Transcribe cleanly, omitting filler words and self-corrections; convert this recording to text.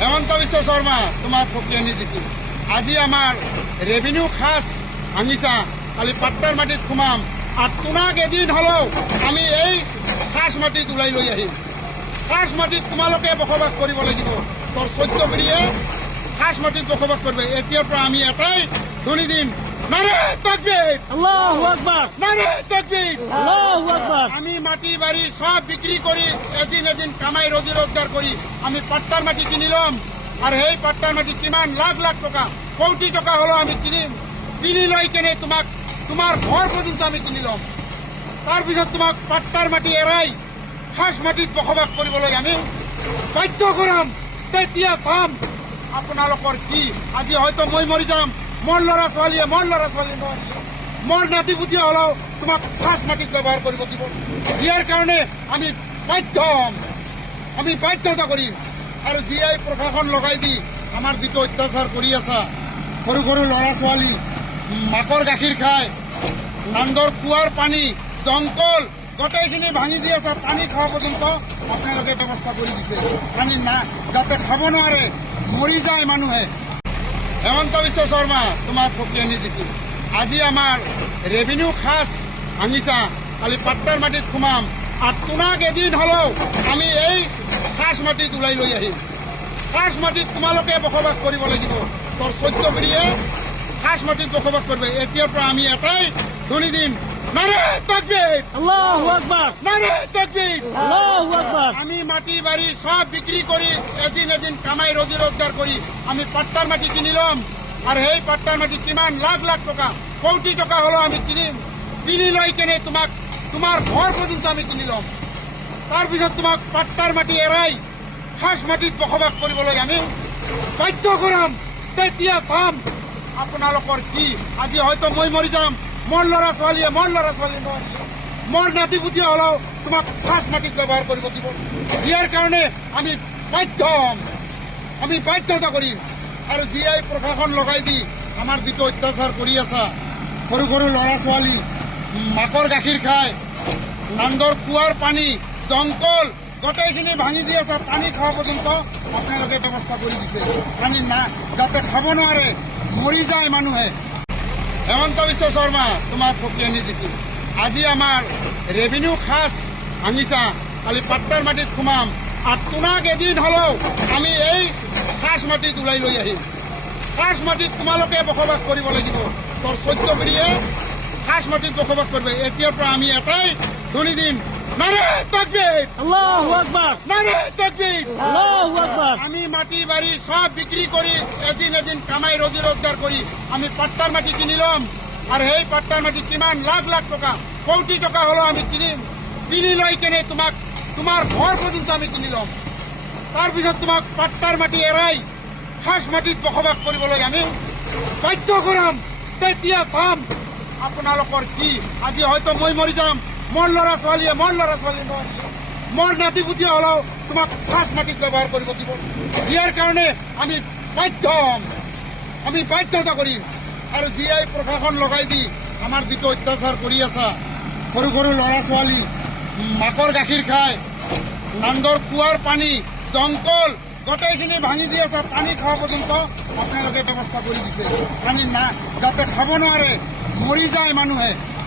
হেমন্ত বিশ্ব শৰ্মা তোমাক ফকিয়ে আনি দিছো। আজি আমাৰ ৰেভিনিউ খাস ভাঙিছা, কালি পাট্টাৰ মাটিত সোমাম আৰু তোমাক এদিন হলেও আমি এই খাস মাটিত ওলাই লৈ আহিম। খাস মাটিত তোমালোকে বসবাস কৰিব লাগিব। তোৰ 14 পেঢ়ীয়ে খাস মাটিত বসবাস কৰিব। এতিয়াৰ পৰা আমি এটাই ধ্বনি দিম, নাৰে তাকবীৰ, আল্লাহু আকবাৰ, নাৰে তাকবীৰ। আল্লাহু আকবার। আমি মাটি বাড়ি সব বিক্রি করি এদিন এদিন কামাই রোজি রোজগার করি আমি পাট্টার মাটি কিনিলাম। আর সেই পাট্টার মাটি কিমান লাখ লাখ টাকা, কোটি টাকা হলো আমি কিনিম। কিনি লৈ কেনে তোমার ঘর পর্যন্ত আমি কিনিলাম। তাৰপিছত তোমাক পাট্টাৰ মাটি এৰাই খাস মাটিত বসবাস কৰিবলৈ আমি বাধ্য কৰাম। তেতিয়া চাম আপোনালোকৰ কি। আজি হয়তো মই মৰি যাম, মোৰ ল'ৰা ছোৱালীয়ে নহয়, মোৰ নাতি পুতি হলেও তোমাক খাস মাটিত ব্যৱহাৰ কৰিব দিব। ইয়াৰ কাৰণে আমি বাধ্য হ'ম, আমি বাধ্যতা কৰিম। আৰু জি আই প্ৰশাসন লগাই দি আমাৰ যিটো অত্যাচাৰ কৰি আছা, সৰু সৰু ল'ৰা ছোৱালী মাকৰ গাখীৰ খায়, নান্দৰ কুঁৱাৰ পানী দমকল গোটেইখিনি ভাঙি দি আছে। পানী খোৱা পৰ্যন্ত আপোনালোকে ব্যৱস্থা কৰি দিছে। পানী না যাতে খাব নোৱাৰে, মৰি যায় মানুহে। হেমন্ত বিশ্ব শৰ্মা তোমাক ফকিয়ে আনি দিছো। আজি আমাৰ ৰেভিনিউ খাস ভাঙিছা, কালি পাট্টাৰ মাটিত সোমাম আৰু তোমাক এদিন হলেও আমি এই খাস মাটিত ওলাই লৈ আহিম। খাস মাটিত তোমালোকে বসবাস কৰিব লাগিব। তোৰ 14 পেঢ়ীয়ে খাস মাটিত বসবাস কৰিব। এতিয়াৰ পৰা আমি এটাই ধ্বনি দিম, নাৰে তাকবীৰ, আল্লাহু আকবাৰ, নাৰে তাকবীৰ। আল্লাহু আকবার। আমি মাটি বাড়ি সব বিক্রি করি এদিন এদিন কামাই রোজি রোজগার করি আমি পাট্টার মাটি কিনিলাম। আর সেই পাট্টার মাটি কিমান লাখ লাখ টাকা, কোটি টাকা হলো আমি কিনিম। কিনি লৈ কেনে তোমার ঘর পর্যন্ত আমি কিনিলাম। তাৰপিছত তোমাক পাট্টাৰ মাটি এৰাই খাস মাটিত বসবাস কৰিবলৈ আমি বাধ্য কৰাম। তেতিয়া চাম আপোনালোকৰ কি। আজি হয়তো মই মৰি যাম, মোৰ ল'ৰা ছোৱালীয়ে নহয়, মোৰ নাতি পুতি হলেও তোমাক খাস মাটিত ব্যৱহাৰ কৰিব দিব। ইয়াৰ কাৰণে আমি বাধ্য হ'ম, আমি বাধ্যতা কৰিম। আৰু জি আই প্ৰশাসন লগাই দি আমাৰ যিটো অত্যাচাৰ কৰি আছা, সৰু সৰু ল'ৰা ছোৱালী মাকৰ গাখীৰ খায়, নান্দৰ কুঁৱাৰ পানী দমকল গোটেইখিনি ভাঙি দি আছে। পানী খোৱা পৰ্যন্ত আপোনালোকে ব্যৱস্থা কৰি দিছে। পানী না যাতে খাব নোৱাৰে, মৰি যায় মানুহে। হেমন্ত বিশ্ব শৰ্মা তোমাক ফকিয়ে আনি দিছো। আজি আমাৰ ৰেভিনিউ খাস ভাঙিছা, কালি পাট্টাৰ মাটিত সোমাম আৰু তোমাক এদিন হলেও আমি এই খাস মাটিত ওলাই লৈ আহিম। খাস মাটিত তোমালোকে বসবাস কৰিব লাগিব। তোৰ 14 পেঢ়ীয়ে খাস মাটিত বসবাস কৰিব। এতিয়াৰ পৰা আমি এটাই ধ্বনি দিম, নাৰে তাকবীৰ, আল্লাহু আকবাৰ, নাৰে তাকবীৰ। আল্লাহু আকবার। আমি মাটি বাড়ি সব বিক্রি করি এদিন এদিন কামাই রোজি রোজগার করি আমি পাট্টার মাটি কিনিলাম। আর সেই পাট্টার মাটি কিমান লাখ লাখ টাকা, কোটি টাকা হলো আমি কিনিম। কিনি লৈ কেনে তোমার ঘর পর্যন্ত আমি কিনিলাম। তাৰপিছত তোমাক পাট্টাৰ মাটি এৰাই খাস মাটিত বসবাস কৰিবলৈ আমি বাধ্য কৰাম। তেতিয়া চাম আপোনালোকৰ কি। আজি হয়তো মই মৰি যাম, মোৰ ল'ৰা ছোৱালীয়ে নহয়, মোৰ নাতি পুতি হলেও তোমাক খাস মাটিত ব্যৱহাৰ কৰিব দিব। ইয়াৰ কাৰণে আমি বাধ্য হ'ম, আমি বাধ্যতা কৰিম। আৰু জি আই প্ৰশাসন লগাই দি আমাৰ যিটো অত্যাচাৰ কৰি আছা, সৰু সৰু ল'ৰা ছোৱালী মাকৰ গাখীৰ খায়, নান্দৰ কুঁৱাৰ পানী দমকল গোটেইখিনি ভাঙি দি আছে। পানী খোৱা পৰ্যন্ত আপোনালোকে ব্যৱস্থা কৰি দিছে। পানী না যাতে খাব নোৱাৰে, মৰি যায় মানুহে।